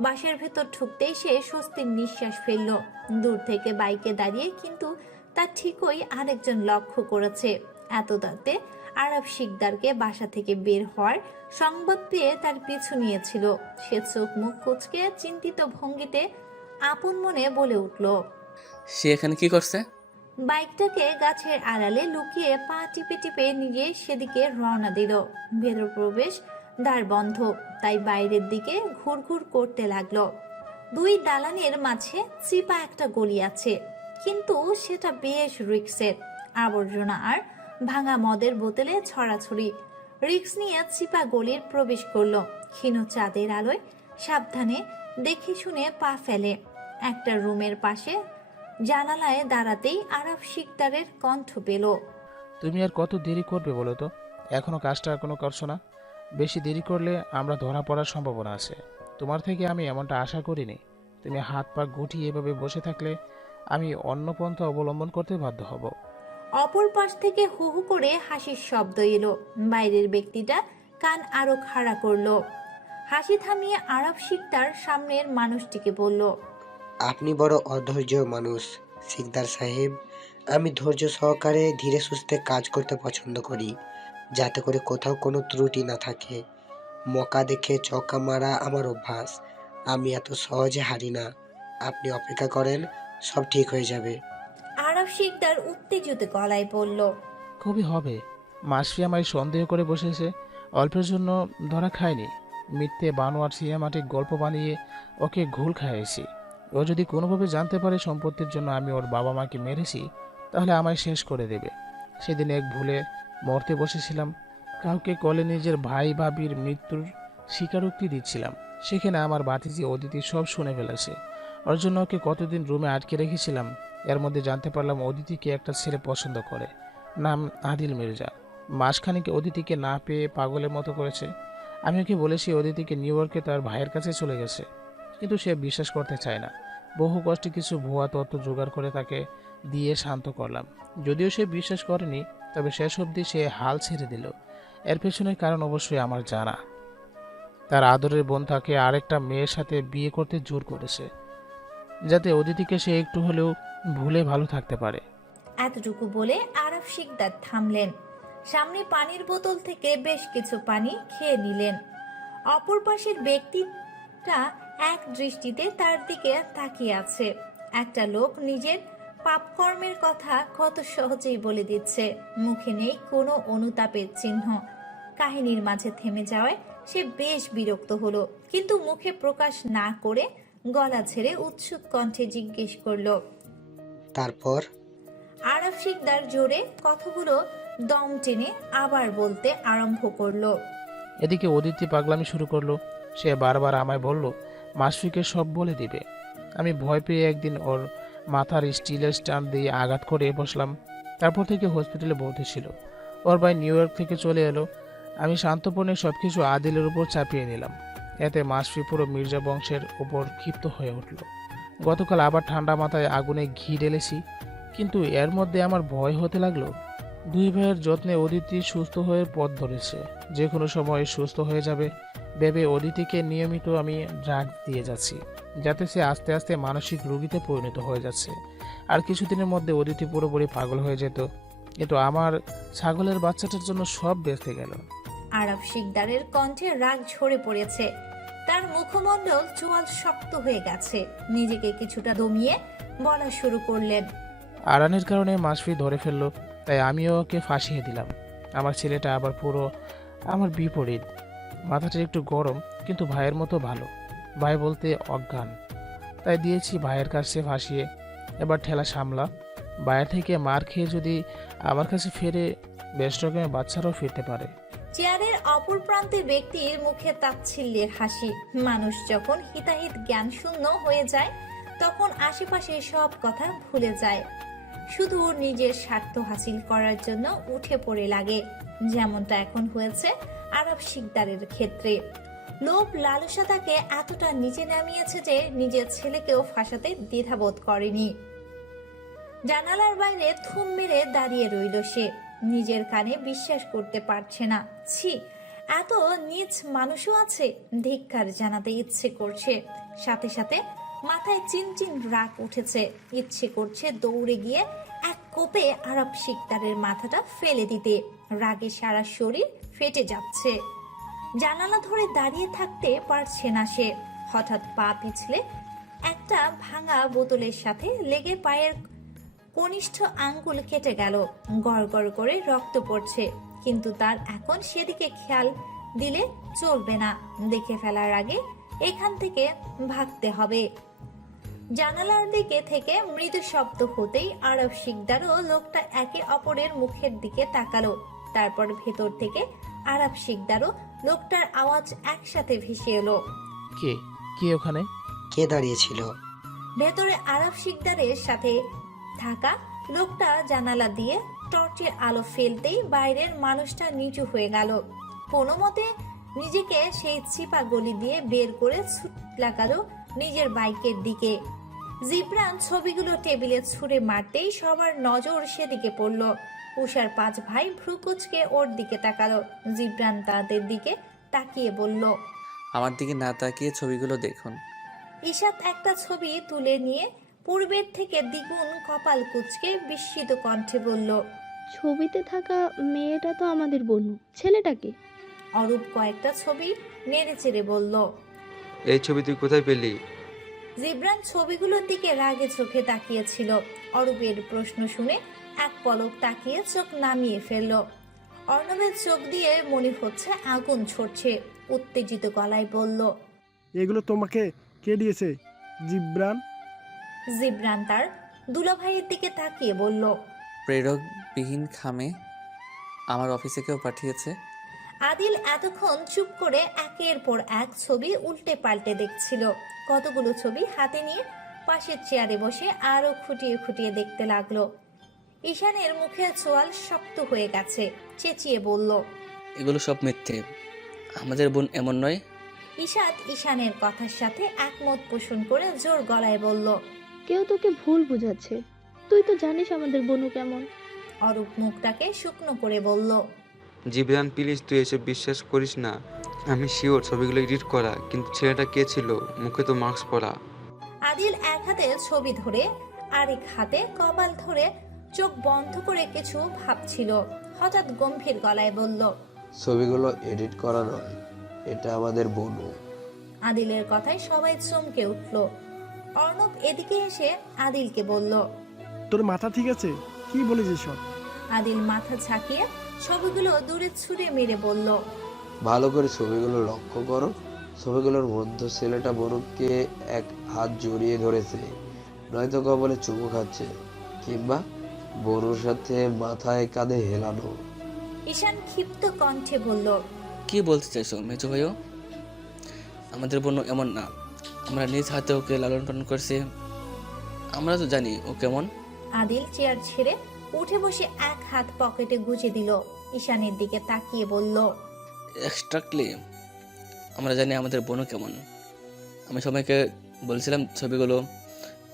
বাসের ভেতর ঢুকতেই সে স্বস্তির নিঃশ্বাস ফেলল। দূর থেকে বাইকে দাঁড়িয়ে কিন্তু তার ঠিকই আরেকজন লক্ষ্য করেছে। এত তাতে আরব শিকদারকে বাসা থেকে বের হওয়ার সংবাদ পেয়ে তার পিছু নিয়েছিল। সে চোখ মুখ কুচকে চিন্তিত ভঙ্গিতে আপন মনে বলে উঠল সে এখানে কি করছে? বাইকটাকে গাছের আড়ালে লুকিয়ে পা টিপে টিপে নিজে সেদিকে রওনা দিল। ভেতর প্রবেশ দ্বার বন্ধ। তাই বাইরের দিকে ঘুরঘুর করতে লাগল। দুই দালানের মাঝে চিপা একটা গলি আছে। কিন্তু সেটা বেশ রিক্সের। আবর্জনা আর ভাঙা মদের বোতলে ছড়াছড়ি। রিক্স নিয়ে চিপা গলির প্রবেশ করল। ক্ষীণ চাঁদের আলোয় সাবধানে দেখে শুনে পা ফেলে। একটা রুমের পাশে জানালায় দাঁড়াতেই আরব শিকদারের কণ্ঠ পেল। তুমি আর কত দেরি করবে বলো তো? এখনও কাজটা কোনো করছ না? বেশি দেরি করলে আমরা ধরা পড়ার সম্ভাবনা আছে। তোমার থেকে আমি এমনটা আশা করিনি। তুমি হাত পা গুটিয়ে এভাবে বসে থাকলে আমি অন্য পন্থা অবলম্বন করতে বাধ্য হব। অপর পাশ থেকে হু হু করে হাসির শব্দ এলো। বাইরের ব্যক্তিটা কান আরও খাড়া করল। হাসি থামিয়ে আরব শিকদার সামনের মানুষটিকে বলল আপনি বড় অধৈর্য মানুষ শিকদার সাহেব। আমি ধৈর্য সহকারে ধীরে সুস্থে কাজ করতে পছন্দ করি। যাতে করে কোথাও কোনো ত্রুটি না থাকে। মকা দেখে চকা মারা আমার অভ্যাস। আমি এত সহজে হারি না। আপনি অপেক্ষা করেন সব ঠিক হয়ে যাবে। আরব শিকদার উত্তেজিত গলায় বলল খুবই হবে। মাসফি আমায় সন্দেহ করে বসেছে অল্পের জন্য ধরা খায়নি। মিথ্যে বানোয়ার সিনেমাটিক গল্প বানিয়ে ওকে ঘুল খাইয়েছি। ও যদি কোনোভাবে জানতে পারে সম্পত্তির জন্য আমি ওর বাবা মাকে মেরেছি তাহলে আমায় শেষ করে দেবে। সেদিন এক ভুলে মরতে বসেছিলাম। কাউকে কলে নিজের ভাই ভাবির মৃত্যুর স্বীকারোক্তি দিচ্ছিলাম। সেখানে আমার বাতিজি অদিতি সব শুনে ফেলেছে। ওর জন্য ওকে কতদিন রুমে আটকে রেখেছিলাম, এর মধ্যে জানতে পারলাম অদিতিকে একটা ছেলে পছন্দ করে। নাম আদিল মির্জা। মাসখানেক অদিতিকে না পেয়ে পাগলের মতো করেছে। আমি ওকে বলেছি অদিতিকে নিউ ইয়র্কে তার ভাইয়ের কাছে চলে গেছে। কিন্তু সে বিশ্বাস করতে চায় না। বহু কষ্টে কিছু ভুয়া তত্ত্ব জোগাড় করে তাকে দিয়ে শান্ত করলাম। যদিও সে বিশ্বাস করেনি তবে শেষ অবধি সে হাল ছেড়ে দিল। এর পেছনের কারণ অবশ্যই আমার জানা। তার আদরের বোন তাকে আরেকটা মেয়ের সাথে বিয়ে করতে জোর করেছে, যাতে অদিতিকে সে একটু হলেও ভুলে ভালো থাকতে পারে। এতটুকু বলে আরব শিকদার থামলেন। সামনে পানির বোতল থেকে বেশ কিছু পানি খেয়ে নিলেন। অপর পাশের ব্যক্তিটা এক দৃষ্টিতে তার দিকে তাকিয়ে আছে। একটা লোক নিজের পাপকর্মের কথা কত সহজেই বলে দিচ্ছে। মুখে নেই কোনো অনুতাপের চিহ্ন। কাহিনীর মাঝে থেমে যাওয়ায় সে বেশ বিরক্ত হলো কিন্তু মুখে প্রকাশ না করে গলা ছেড়ে উৎসুক কণ্ঠে জিজ্ঞেস করল তারপর? আরব শিকদার জোরে কথাগুলো দম টেনে আবার বলতে আরম্ভ করল এদিকে অদিতি পাগলামি শুরু করল। সে বারবার আমায় বলল মাসফিকে সব বলে দিবে। আমি ভয় পেয়ে একদিন ওর মাথার স্টিলের স্ট্যান্ড দিয়ে আঘাত করে বসলাম। তারপর থেকে হসপিটালে ভর্তি ছিল। ওর ভাই নিউ ইয়র্ক থেকে চলে এলো। আমি শান্তপণে সব কিছু আদিলের উপর চাপিয়ে নিলাম। এতে মাসফি পুরো মির্জা বংশের উপর ক্ষিপ্ত হয়ে উঠল। গতকাল আবার ঠান্ডা মাথায় আগুনে ঘি ঢেলেছি। কিন্তু এর মধ্যে আমার ভয় হতে লাগল। দুই ভাইয়ের যত্নে অদিতি সুস্থ হয়ে পথ ধরেছে। যে কোনো সময় সুস্থ হয়ে যাবে, ভেবে অদিতিকে নিয়মিত আমি ড্রাগ দিয়ে যাচ্ছি। যাতে সে আস্তে আস্তে মানসিক রোগীতে পরিণত হয়ে যাচ্ছে। আর কিছুদিনের মধ্যে অদিতি পুরোপুরি পাগল হয়ে যেত। কিন্তু আমার ছাগলের বাচ্চাটার জন্য সব বেঁচে গেল। আরব শিকদারের কণ্ঠে রাগ ঝরে পড়েছে। তার মুখমণ্ডল চোয়াল শক্ত হয়ে গেছে। নিজেকে কিছুটা দমিয়ে বলা শুরু করলেন। আড়ানের কারণে মাসফি ধরে ফেলল তাই আমিও ওকে ফাঁসিয়ে দিলাম। আমার ছেলেটা আবার পুরো আমার বিপরীত। মাথাটা একটু গরম কিন্তু ভাইয়ের মতো ভালো। ভাই বলতে অজ্ঞান। তাই দিয়েছি ভাইয়ের কাছে ভাসিয়ে। এবার ঠেলা সামলা। বাইরে থেকে মার খেয়ে যদি আমার কাছে ফেরে বেশ বাচ্চারাও ফিরতে পারে। চেয়ারের অপর প্রান্তে ব্যক্তির মুখে তাচ্ছিল্যের হাসি। মানুষ যখন হিতাহিত জ্ঞান শূন্য হয়ে যায়, তখন আশেপাশে সব কথা ভুলে যায়। শুধু নিজের স্বার্থ হাসিল করার জন্য উঠে পড়ে লাগে। যেমনটা এখন হয়েছে আরব শিকদারের ক্ষেত্রে। লোভ লালসা তাকে এতটা নিচে নামিয়েছে যে নিজের ছেলেকেও ফাঁসাতে দ্বিধাবোধ করেনি। জানালার বাইরে থুম মেরে দাঁড়িয়ে রইল সে। নিজের কানে বিশ্বাস করতে পারছে না। ছি, এত নিচ মানুষও আছে, ধিক্কার জানাতে ইচ্ছে করছে। সাথে সাথে মাথায় চিনচিন রাগ উঠেছে। ইচ্ছে করছে দৌড়ে গিয়ে এক কোপে আরব শিকদারের মাথাটা ফেলে দিতে। রাগে সারা শরীর ফেটে যাচ্ছে। জানালা ধরে দাঁড়িয়ে থাকতে পারছে না সে। হঠাৎ পা পিছলে একটা ভাঙা বোতলের সাথে লেগে পায়ের কনিষ্ঠ আঙ্গুল কেটে গেল। গড় করে রক্ত পড়ছে। কিন্তু তার এখন সেদিকে খেয়াল দিলে চলবে না। দেখে ফেলার আগে এখান থেকে ভাগতে হবে। জানালার দিকে থেকে মৃদু শব্দ হতেই আরব শিকদারও লোকটা একে অপরের মুখের দিকে তাকালো। তারপর ভেতর থেকে আরব শিকদারও লোকটার আওয়াজ একসাথে ভেসে এলো। কে? কে ওখানে? কে দাঁড়িয়েছিল? ভেতরে আরব শিকদারের সাথে থাকা লোকটা জানালা দিয়ে টর্চের আলো ফেলতেই বাইরের মানুষটা নিচু হয়ে গেল। কোনো মতে নিজেকে সেই ছিপা গলি দিয়ে বের করে ছুট লাগালো নিজের বাইকের দিকে। জিব্রান ছবিগুলো টেবিলে ছুঁড়ে মারতেই সবার নজর সেদিকে পড়ল। উষার পাঁচ ভাই ভ্রুকুচকে ওর দিকে তাকালো। জিব্রান তাদের দিকে তাকিয়ে বলল আমার দিকে না তাকিয়ে ছবিগুলো দেখুন। ঈশাত একটা ছবি তুলে নিয়ে পূর্বের থেকে দ্বিগুণ কপাল কুচকে বিস্মিত কণ্ঠে বলল ছবিতে থাকা মেয়েটা তো আমাদের বনু ছেলেটাকে? অরূপ কয়েকটা ছবি নেড়ে চেড়ে বলল এই ছবি তুই কোথায় পেলি? জিব্রান ছবিগুলোর দিকে রাগে চোখে তাকিয়েছিল। অরূপের প্রশ্ন শুনে এক পলক তাকিয়ে চোখ নামিয়ে ফেলল। অর্ণবের চোখ দিয়ে মনে হচ্ছে আগুন ছড়ছে। উত্তেজিত গলায় বলল এগুলো তোমাকে কে দিয়েছে? জিব্রান? জিব্রান তার দুলাভাইয়ের দিকে তাকিয়ে বলল প্রেরকবিহীন খামে আমার অফিসে কেউ পাঠিয়েছে? আদিল এতক্ষণ চুপ করে একের পর এক ছবি উল্টে পাল্টে দেখছিল। কতগুলো ছবি হাতে নিয়ে পাশের চেয়ারে বসে আরও খুঁটিয়ে খুঁটিয়ে দেখতে লাগল। ঈশানের মুখে চোয়াল শক্ত হয়ে গেছে চেঁচিয়ে বলল এগুলো সব মিথ্যে। আমাদের বোন এমন নয়। ঈশাদ ঈশানের কথার সাথে একমত পোষণ করে জোর গলায় বলল কেউ তোকে ভুল বুঝাচ্ছে। তুই তো জানিস আমাদের বনু কেমন। অরূপ মুখটাকে শুকনো করে বলল জিবরান প্লিজ তুই এসে বিশ্বাস করিস না। আমি শিওর ছবিগুলো এডিট করা কিন্তু ছেলেটা কে ছিল? মুখে তো মাস্ক পরা। আদিল এক হাতে ছবি ধরে আরেক হাতে কপাল ধরে চোখ বন্ধ করে কিছু ভাবছিল। হঠাৎ গম্ভীর গলায় বলল ছবিগুলো এডিট করা নয় এটা আমাদের বনু। আদিলের কথায় সবাই চমকে উঠল। অর্ণব এদিকে এসে আদিলকে বলল তোর মাথা ঠিক আছে? কি বলিস এসব আদিল মাথা ঝাঁকিয়ে ছবিগুলো দূরে ছুঁড়ে মেরে বলল ভালো করে ছবিগুলো লক্ষ্য করো। ছবিগুলোর মধ্যে ছেলেটা বনুকে এক হাত জড়িয়ে ধরেছে নয়তো কবলে চুমু খাচ্ছে কিংবা বনুর সাথে মাথায় কাঁধে হেলানো। ঈশান ক্ষিপ্ত কণ্ঠে বলল কি বলতে চাইছো মেজো ভাইও? আমাদের বোন এমন না। আমরা নিজ হাতে ওকে লালন পালন করছি। আমরা তো জানি ও কেমন। আদিল চেয়ার ছেড়ে উঠে বসে এক হাত পকেটে গুজে দিল। ঈশানের দিকে তাকিয়ে বলল এক্সট্রাক্টলি আমরা জানি আমাদের বোনও কেমন। আমি সবাইকে বলছিলাম ছবিগুলো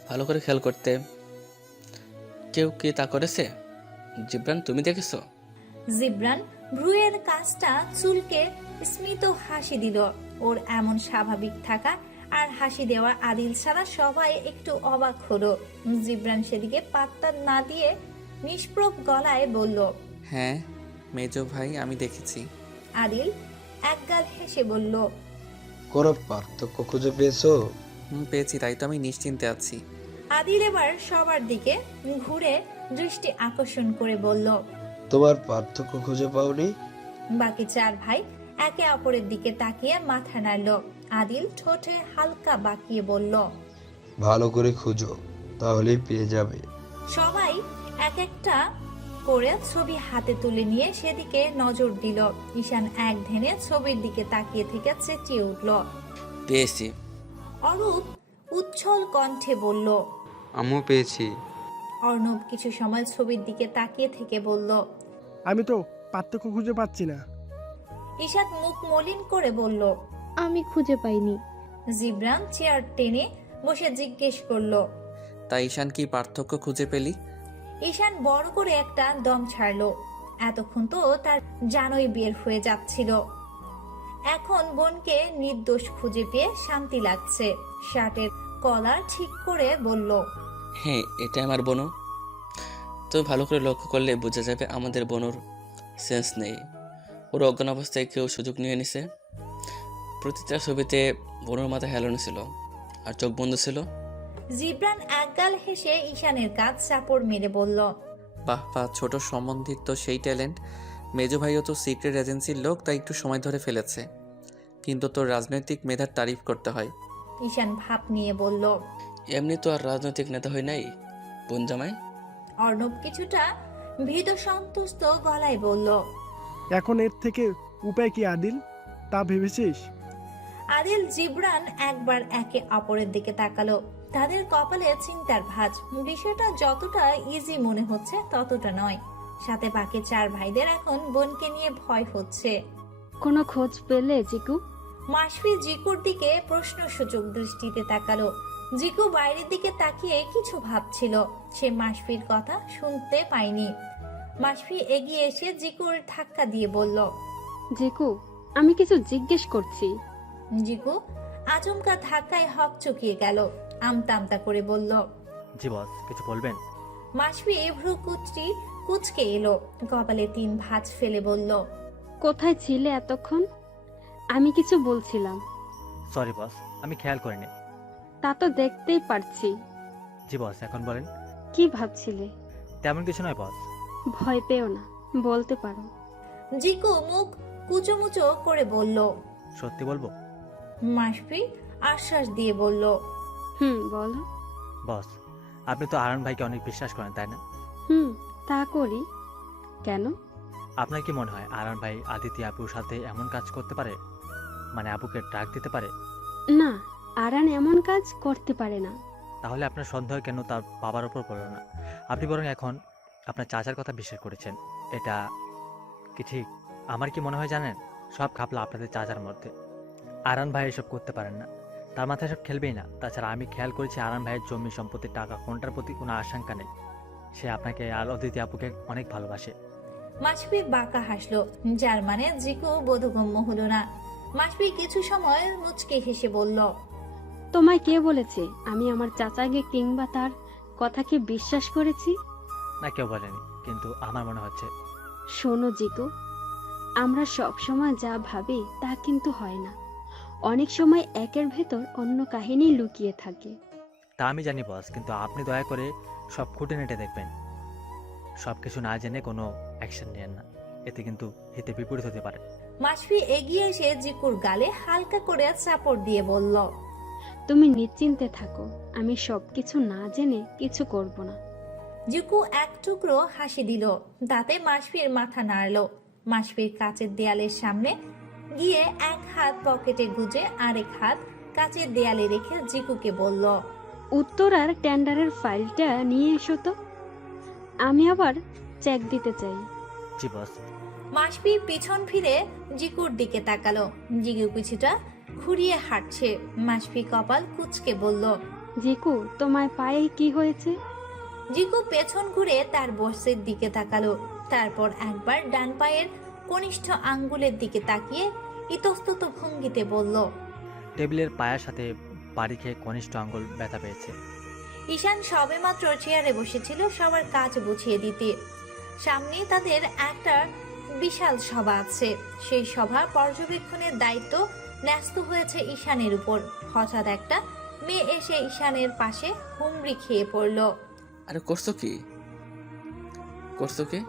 ভালো করে খেয়াল করতে। কেউ কি তা করেছে? জিব্রান তুমি দেখেছ? জিব্রান ভ্রুয়ের কাজটা চুলকে স্মিত হাসি দিল। ওর এমন স্বাভাবিক থাকা আর হাসি দেওয়া আদিল ছাড়া সবাই একটু অবাক হলো। জিব্রান সেদিকে পাত্তা না দিয়ে নিষ্প্রভ গলায় বলল হ্যাঁ মেজো ভাই আমি দেখেছি। আদিল একগাল হেসে বলল কোনো পার্থক্য খুঁজে পেয়েছ? হুম পেয়েছি তাই তো আমি নিশ্চিন্তে আছি। আদিল এবার সবার দিকে ঘুরে দৃষ্টি আকর্ষণ করে বলল তোমার পার্থক্য খুঁজে পাওনি? বাকি চার ভাই একে অপরের দিকে তাকিয়ে মাথা নাড়ল। আদিল ঠোঁটে হালকা বাঁকিয়ে বলল ভালো করে খুঁজো তাহলেই পেয়ে যাবে। সবাই এক একটা করে ছবি হাতে তুলে নিয়ে সেদিকে নজর দিল। ঈশান এক ধ্যানে ছবির দিকে তাকিয়ে থেকে চেঁচিয়ে উঠল। পেয়েছি। অরূপ উচ্ছল কণ্ঠে বলল আমিও পেয়েছি। অর্ণব কিছু সময় ছবির দিকে তাকিয়ে থেকে বলল আমি তো পার্থক্য খুঁজে পাচ্ছি না। ঈশাদ মুখ মলিন করে বলল আমি খুঁজে পাইনি। জিব্রান চেয়ার টেনে বসে জিজ্ঞেস করল তাই ঈশান কি পার্থক্য খুঁজে পেলি? ঈশান বড় করে একটা দম ছাড়লো। এতক্ষণ তো তার জানোই বের হয়ে যাচ্ছিল। এখন বোনকে নির্দোষ খুঁজে পেয়ে শান্তি লাগছে। শার্টের কলার ঠিক করে বলল হ্যাঁ এটা আমার বোনু। তো ভালো করে লক্ষ্য করলে বোঝা যাবে আমাদের বোনুর সেন্স নেই। ওর অজ্ঞান অবস্থায় কেউ সুযোগ নিয়ে নিছে। প্রতিটা ছবিতে বোনুর মাথায় হেলানো ছিল আর চোখ বন্ধ ছিল। জিব্রান একগাল হেসে ঈশানের কাজ চাপড় মেরে বলল বাহ বাহ ছোট সম্বন্ধিত তো সেই ট্যালেন্ট। মেজো ভাইও তো সিক্রেট এজেন্সির লোক তাই একটু সময় ধরে ফেলেছে। কিন্তু তোর রাজনৈতিক মেধার তারিফ করতে হয়। ঈশান ভাব নিয়ে বলল এমনি তো আর রাজনৈতিক নেতা হয় নাই বোন জামাই? অর্ণব কিছুটা ভীত সন্তুষ্ট গলায় বলল এখন এর থেকে উপায় কি আদিল? তা ভেবেছিস? আদিল জিব্রান একবার একে অপরের দিকে তাকালো। তাদের কপালে চিন্তার ভাঁজ। বিষয়টা যতটা ইজি মনে হচ্ছে ততটা নয়। সাথে বাকি চার ভাইদের এখন বোনকে নিয়ে ভয় হচ্ছে। কোনো খোঁজ পেলে জিকু? মাসফি জিকুর দিকে প্রশ্নসূচক দৃষ্টিতে তাকালো। জিকু বাইরের দিকে তাকিয়ে কিছু ভাবছিল। সে মাসফির কথা শুনতে পায়নি। মাসফি এগিয়ে এসে জিকুর ধাক্কা দিয়ে বলল জিকু আমি কিছু জিজ্ঞেস করছি। জিকু আচমকা ধাক্কায় হক চকিয়ে গেল আমতা আমতা করে বলল জি বস কিছু বলবেন? মাসফি ভ্রু কুচটি কুচকে এলো কপালে তিন ভাঁজ ফেলে বলল কোথায় ছিলে এতক্ষণ? আমি কিছু বলছিলাম। সরি বস আমি খেয়াল করিনি। তা তো দেখতেই পারছি। জি বস এখন বলেন। কি ভাবছিলে? তেমন কিছু নয় বস ভয় পেও না বলতে পারো। জিকু মুখ কুচোমুচো করে বলল সত্যি বলব? মাসফি আশ্বাস দিয়ে বলল হুম বলো। বস আপনি তো আরন ভাইকে অনেক বিশ্বাস করেন তাই না? হুম তা করি। কেন? আপনার কি মনে হয় আরন ভাই আদিতি আপুর সাথে এমন কাজ করতে পারে? মানে আপুকে ট্রাক দিতে পারে? না আরান এমন কাজ করতে পারে না। তাহলে আপনার সন্দেহ কেন তার বাবার ওপর পড়ল না? আপনি বরং এখন আপনার চাচার কথা বিশ্বাস করেছেন। এটা কি ঠিক? আমার কি মনে হয় জানেন? সব খাপলা আপনাদের চাচার মধ্যে। আরান ভাই এসব করতে পারেন না। তার মাথায় সব খেলবেই না। তাছাড়া আমি খেয়াল করেছি আরান ভাইয়ের জমি সম্পত্তির টাকা কোনটার প্রতি কোনো আশঙ্কা নেই। সে আপনাকে আর অদিতি আপুকে অনেক ভালোবাসে। মাসফি বাঁকা হাসলো যার মানে জিকু বোধগম্য হলো না। মাসফি কিছু সময় মুচকে হেসে বলল তোমায় কে বলেছে? আমি আমার চাচাকে কিংবা তার কথাকে বিশ্বাস করেছি? না কেউ বলেনি কিন্তু আমার মনে হচ্ছে। শোনো জিতু আমরা সব সময় যা ভাবি তা কিন্তু হয় না। অনেক সময় একের ভেতর অন্য কাহিনী লুকিয়ে থাকে। তা আমি জানি বস কিন্তু আপনি দয়া করে সব খুঁটিনাটি দেখবেন। সব কিছু না জেনে কোনো অ্যাকশন নেন না। এতে কিন্তু হিতে বিপরীত হতে পারে। মাসফি এগিয়ে এসে জিকুর গালে হালকা করে চাপড় দিয়ে বলল তুমি নিশ্চিন্তে থাকো আমি সবকিছু না জেনে কিছু করব না। জিকু এক টুকরো হাসি দিল তাতে মাসফির মাথা নাড়ল। মাসফির কাচের দেয়ালের সামনে গিয়ে এক হাত পকেটে গুজে আরেক হাত কাচের দেয়ালে রেখে জিকুকে বলল উত্তরার টেন্ডারের ফাইলটা নিয়ে এসো তো। আমি আবার চেক দিতে চাই। জি বস মাসফি পিছন ফিরে জিকুর দিকে তাকালো। জিকু কিছুটা ঘুরিয়ে হাঁটছে। মাসফি কপাল কুচকে বলল জিকু তোমায় পায়ে কি হয়েছে? জিকু পেছন ঘুরে তার বসের দিকে তাকালো। তারপর একবার ডান পায়ের কনিষ্ঠ আঙ্গুলের দিকে তাকিয়ে ইতস্তত ভঙ্গিতে বলল টেবিলের পায়ের সাথে বাড়ি খেয়ে কনিষ্ঠ আঙ্গুল ব্যথা পেয়েছে। ঈশান সবেমাত্র চেয়ারে বসেছিল সবার কাজ বুঝিয়ে দিতে। সামনে তাদের একটা বিশাল সভা আছে। সেই সভা পর্যবেক্ষণের দায়িত্ব ন্যস্ত হয়েছে ঈশানের উপর। হঠাৎ একটা মেয়ে এসে ঈশানের পাশে হুমড়ি খেয়ে পড়ল। আরে করছ কি? করছ কি?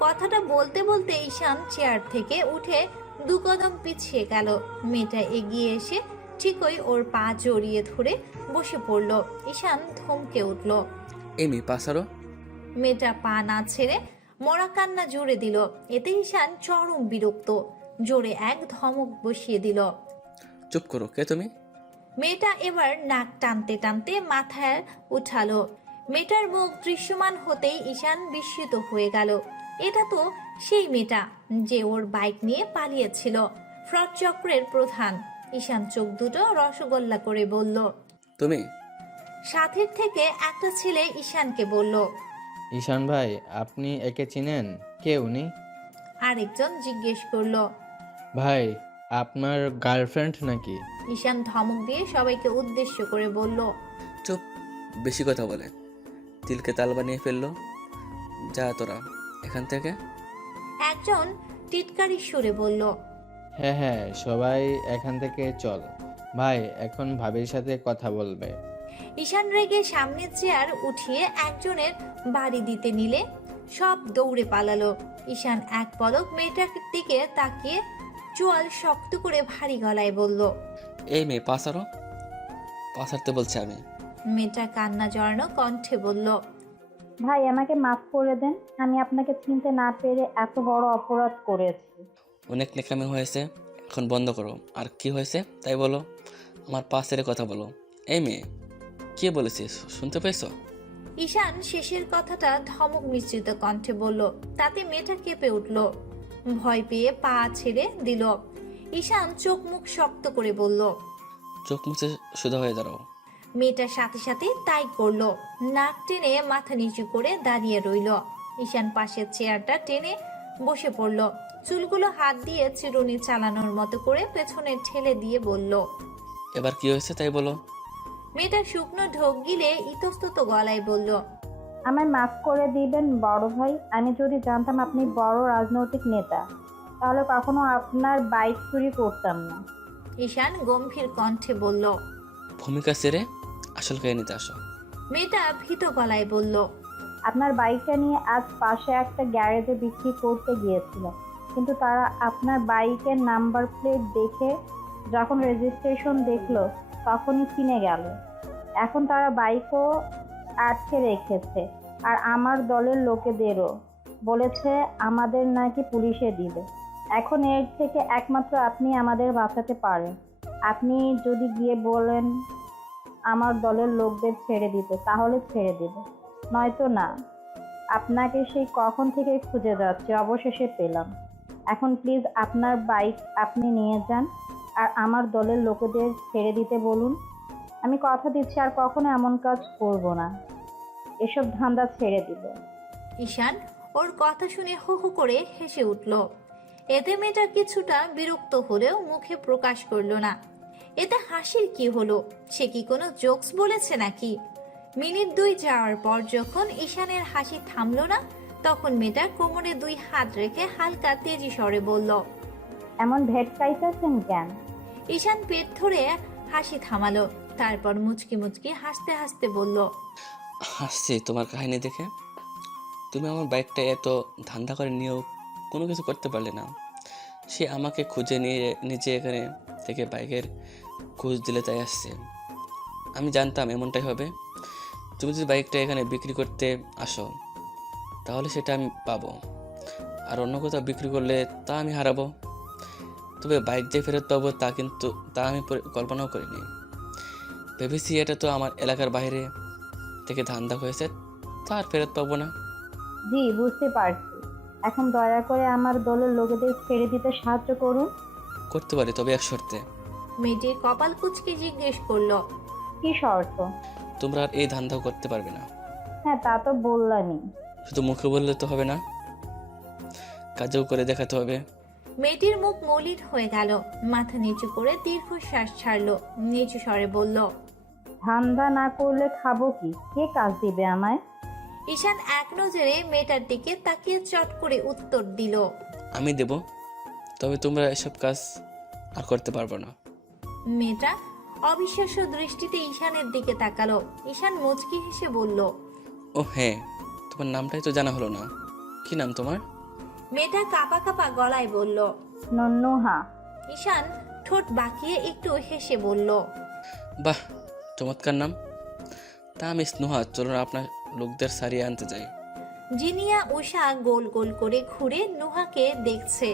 কথাটা বলতে বলতে ঈশান চেয়ার থেকে উঠে দু কদম পিছিয়ে গেল। মেয়েটা এগিয়ে এসে ঠিকই ওর পা জড়িয়ে ধরে বসে পড়ল। ঈশান থমকে উঠল। এমি পাসারো মেয়েটা পা না ছেড়ে মরা কান্না জোরে দিল। এতে ঈশান চরম বিরক্ত। জোরে এক ধমক বসিয়ে দিল। চুপ করো কে তুমি? মেয়েটা এবার নাক টানতে টানতে মাথায় উঠালো। মেয়েটার মুখ দৃশ্যমান হতেই ঈশান বিস্মিত হয়ে গেল। এটা তো সেই মেয়েটা যে ওর বাইক নিয়ে পালিয়েছিল ফ্রড চক্রের প্রধান। ঈশান চোখ দুটো রসগোল্লা করে বলল তুমি? সাথের থেকে একটা ছেলে ঈশানকে বলল ঈশান ভাই আপনি একে চিনেন? কে উনি? আরেকজন জিজ্ঞেস করল। ভাই আপনার গার্লফ্রেন্ড নাকি? ঈশান ধমক দিয়ে সবাইকে উদ্দেশ্য করে বলল চুপ বেশি কথা বলে। তিলকে তাল বানিয়ে ফেলল। যা তোরা এখান থেকে। একজন টিটকারি সুরে বলল হ্যাঁ হ্যাঁ সবাই এখান থেকে চল। ভাই এখন ভাবির সাথে কথা বলবে। ঈশান রেগে সামনের চেয়ার উঠিয়ে একজনের বাড়ি দিতে নিলে সব দৌড়ে পালালো। ঈশান এক পলক মেয়েটার দিকে তাকিয়ে চোয়াল শক্ত করে ভারী গলায় বলল এই মেয়ে পাসারো পাসারতে বলছে আমি। মেয়েটা কান্না জড়ানো কণ্ঠে বলল ভাই আমাকে মাফ করে দেন। আমি আপনাকে চিনতে না পেরে এত বড় অপরাধ করেছি। অনেক নেকামি হয়েছে এখন বন্ধ করো। আর কি হয়েছে তাই বলো আমার পাশের কথা বলো। এই মেয়ে কে বলেছিস শুনতে পেয়েছ? ঈশান শেষের কথাটা ধমক মিশ্রিত কণ্ঠে বলল তাতে মেয়েটা কেঁপে উঠল। ভয় পেয়ে পা ছেড়ে দিল। ঈশান চোখ মুখ শক্ত করে বলল চোখ মুছে সোজা হয়ে দাঁড়াও। মেয়েটার সাথে সাথে তাই করল নাক টেনে মাথা নিচু করে দাঁড়িয়ে রইল। ঈশান পাশের চেয়ারটা টেনে বসে পড়ল। চুলগুলো হাত দিয়ে চিরুনি চালানোর মতো করে পেছনে ঠেলে দিয়ে বলল এবার কি হয়েছে তাই বলো। মেয়েটা শুকনো ঢোক গিলে ইতস্তত গলায় বলল আমায় মাফ করে দিবেন বড় ভাই আমি যদি জানতাম আপনি বড় রাজনৈতিক নেতা তাহলে কখনো আপনার বাইক চুরি করতাম না। ঈশান গম্ভীর কণ্ঠে বলল ভূমিকা সেরে আসল কাহিনীতে আসো। মেয়েটা ভীত গলায় বলল আপনার বাইকটা নিয়ে আজ পাশে একটা গ্যারেজে বিক্রি করতে গিয়েছিল কিন্তু তারা আপনার বাইকের নাম্বার প্লেট দেখে যখন রেজিস্ট্রেশন দেখল তখনই চিনে গেল। এখন তারা বাইকও আটকে রেখেছে। আর আমার দলের লোকেদেরও। বলেছে, আমাদের নাকি পুলিশে দিবে। এখন এর থেকে একমাত্র আপনি আমাদের বাঁচাতে পারেন। আপনি যদি গিয়ে বলেন, আমার দলের লোকদের ছেড়ে দিতে, তাহলে ছেড়ে দেবে। নয়তো না। আপনাকে সেই কখন থেকে খুঁজে যাচ্ছে, অবশেষে পেলাম। এখন প্লিজ আপনার বাইক আপনি নিয়ে যান। আর আমার দলের লোকেদের ছেড়ে দিতে বলুন। আমি কথা দিচ্ছি আর কখনো এমন কাজ করব না। এসব ধান্দা ছেড়ে দিব। ঈশান ওর কথা শুনে হো হো করে হেসে উঠল। এতে মেয়েটা কিছুটা বিরক্ত হলেও মুখে প্রকাশ করল না। এতে হাসির কি হলো? সে কি কোনো জোকস বলেছে নাকি? মিনিট দুই যাওয়ার পর যখন ঈশানের হাসি থামল না তখন মেয়েটা কোমরে দুই হাত রেখে হালকা তেজি স্বরে বলল এমন ভেটকাইতেছেন কেন? ঈশান পেট ধরে হাসি থামালো। তারপর মুচকি মুচকি হাসতে হাসতে বলল, হাসছি, তোমার কাহিনী দেখে? তুমি আমার বাইকটা এত ধান্দা করে নিয়েও কোনো কিছু করতে পারলে না। সে আমাকে খুঁজে নিয়ে, নিজে এখানে থেকে বাইকের খোঁজ দিলে তাই আসছে। আমি জানতাম এমনটাই হবে। তুমি যদি বাইকটা এখানে বিক্রি করতে আসো, তাহলে সেটা আমি পাবো। আর অন্য কোথাও বিক্রি করলে তা আমি হারাবো। তবে বাইক যে ফেরত পাবো তা কিন্তু, তা আমি কল্পনাও করিনি। ভেবেছি এটা তো আমার এলাকার বাইরে থেকে ধান্দা হয়েছে তার ফেরত পাবো না। জি বুঝতে পারছি। এখন দয়া করে আমার দলের লোকেদের ছেড়ে দিতে সাহায্য করুন। করতে পারি তবে এক শর্তে। মেয়েটির কপাল কুচকে জিজ্ঞেস করল কি শর্ত? তোমরা আর এই ধান্দাও করতে পারবে না। হ্যাঁ তা তো বললামই। শুধু মুখে বললে তো হবে না কাজেও করে দেখাতে হবে। মেয়েটির মুখ মলিন হয়ে গেল মাথা নিচু করে দীর্ঘশ্বাস ছাড়লো নিচু স্বরে বলল ধান্দা না করলে খাব কি? কে কাজ দিবে আমায়? ঈশান এক নজরে মেয়েটার দিকে তাকিয়ে চট করে উত্তর দিল। আমি দেব তবে তোমরা এসব কাজ আর করতে পারব না। মেয়েটা অবিশ্বাস্য দৃষ্টিতে ঈশানের দিকে তাকালো। ঈশান মুচকি হেসে বলল ও হ্যাঁ তোমার নামটাই তো জানা হলো না। কি নাম তোমার? মেয়েটা কাপা কাপা গলায় বলল নন্নুহা। ঈশান ঠোঁট বাঁকিয়ে একটু হেসে বলল বাহ চমৎকার নাম। তা আমি স্নোহা, চলুন আপনার লোকদের সারিয়ে আনতে যাই। জিনিয়া, উষা গোল গোল করে ঘুরে নুহাকে দেখছে।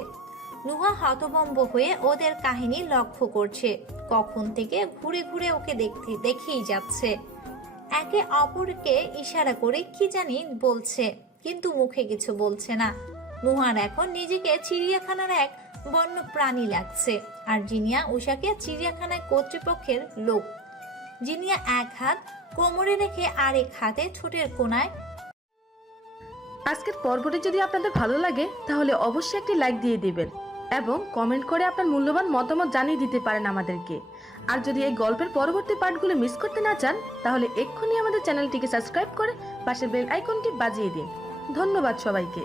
নুহা হতভম্ব হয়ে ওদের কাহিনী লক্ষ্য করছে। কখন থেকে ঘুরে ঘুরে ওকে দেখতে, দেখেই যাচ্ছে। একে অপরকে ইশারা করে কি জানি বলছে, কিন্তু মুখে কিছু বলছে না। নুহার এখন নিজেকে চিড়িয়াখানার এক বন্য প্রাণী লাগছে, আর জিনিয়া, উষাকে চিড়িয়াখানায় কর্তৃপক্ষের লোক। জিনিয়া এক হাত কোমরে রেখে আরেক হাতে ঠোঁটের কোনায়। আজকের পর্বটি যদি আপনাদের ভালো লাগে, তাহলে অবশ্যই একটি লাইক দিয়ে দিবেন এবং কমেন্ট করে আপনার মূল্যবান মতামত জানিয়ে দিতে পারেন আমাদেরকে। আর যদি এই গল্পের পরবর্তী পার্টগুলো মিস করতে না চান, তাহলে এক্ষুনি আমাদের চ্যানেলটিকে সাবস্ক্রাইব করে পাশের বেল আইকনটি বাজিয়ে দিন। ধন্যবাদ সবাইকে।